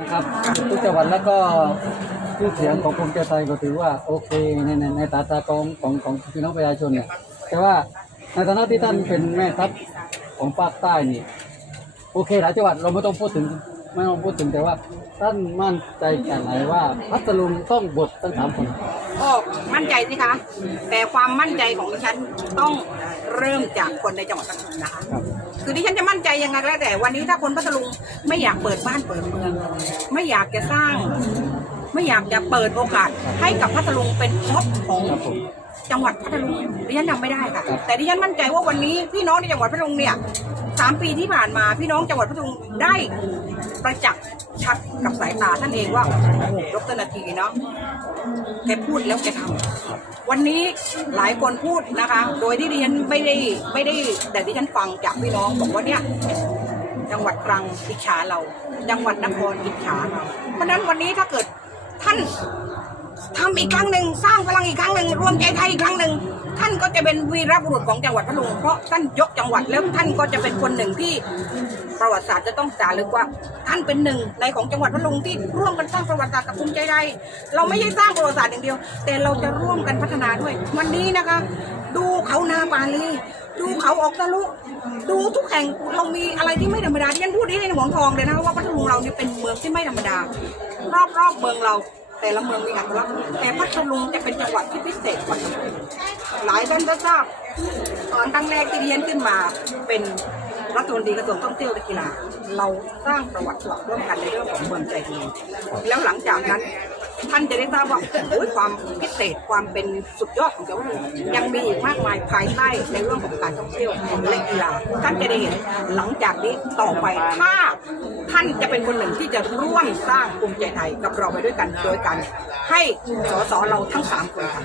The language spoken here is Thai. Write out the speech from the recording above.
นะครับทุกจังหวัดแล้วก็ชื่อเสียงของภูมิใจไทยก็ถือว่าโอเคในในในตาตากองของของพี่น้องประชาชนเนี่ยแต่ว่าในฐานะที่ท่านเป็นแม่ทัพของภาคใต้นี่โอเคหลายจังหวัดเราไม่ต้องพูดถึงไม่ต้องพูดถึงแต่ว่าท่านมั่นใจแค่ไหนว่าพัทลุงต้องบททั้งสามคนก็มั่นใจสิคะ แต่ความมั่นใจของดิฉันต้อง เริ่มจากคนในจังหวัดพัทลุงนะคะครับคือดิฉันจะมั่นใจยังไงก็แล้วแต่วันนี้ถ้าคนพัทลุงไม่อยากเปิดบ้านเปิดเมือง ไม่อยากจะสร้าง ไม่อยากจะเปิดโอกาสให้กับพัทลุงเป็นท็อปของครับผมจังหวัดพัทลุงดิฉันทำไม่ได้ค่ะครับแต่ดิฉันมั่นใจว่าวันนี้พี่น้องในจังหวัดพัทลุงเนี่ยสามปีที่ผ่านมาพี่น้องจังหวัดพัทลุงได้ประจักษ์ชัดกับสายตาท่านเองว่าโอ้โหดรนาทีเนาะ แกพูดแล้วแกทำวันนี้หลายคนพูดนะคะ โดยที่ดิฉันไม่ได้ไม่ได้แต่ดิฉันฟังจากพี่น้องบอกว่าเนี่ยจังหวัดตรังอิจฉาเรา จังหวัดนครอิจฉาเราเพราะฉะนั้นวันนี้ถ้าเกิดท่านทำอีกครั้งหนึ่งสร้างพลังอีกครั้งหนึ่งรวมใจไทยอีกครั้งหนึ่ง ท่านก็จะเป็นวีรบุรุษของจังหวัดพัทลุงเพราะท่านยกจังหวัดแล้วท่านก็จะเป็นคนหนึ่งที่ประวัติศาสตร์จะต้องจารึกว่าท่านเป็นหนึ่งในของจังหวัดพัทลุงที่ร่วมกันสร้างประวัติศาสตร์กับภูมิใจไทยเราไม่ใช่สร้างประวัติศาสตร์อย่างเดียว แต่เราจะร่วมกันพัฒนาด้วย วันนี้นะคะ ดูเขานาปาลีดูเขาออกทะลุดูทุกแห่งเรามีอะไรที่ไม่ธรรมดาที่ฉันพูดได้ในหมอนทองเลยนะว่าพัทลุงเราเนี่ยเป็นเมืองที่ไม่ธรรมดา รอบๆเมืองเรา แต่ละเมืองมีอัตลักษณ์แต่พัทลุงจะเป็นจังหวัดที่พิเศษกว่าหลายท่านก็ทราบ ตอนตั้งแรกที่เรียนขึ้นมาเป็นรัฐมนตรีกระทรวงท่องเที่ยวและกีฬาเราสร้างประวัติศาสตร์ร่วมกันในเรื่องของเมืองใจดีแล้วหลังจากนั้นท่านจะได้ทราบว่าโอ้ยความพิเศษความเป็นสุดยอดของจังหวัดยังมีอีกมากมายภายใต้ในเรื่องของการท่องเที่ยวและกีฬาท่านจะได้เห็นหลังจากนี้ต่อไปถ้า ท่านจะเป็นคนหนึ่งที่จะร่วมสร้างภูมิใจไทยกับเราไปด้วยกัน โดยการให้สสเราทั้งสามคนค่ะ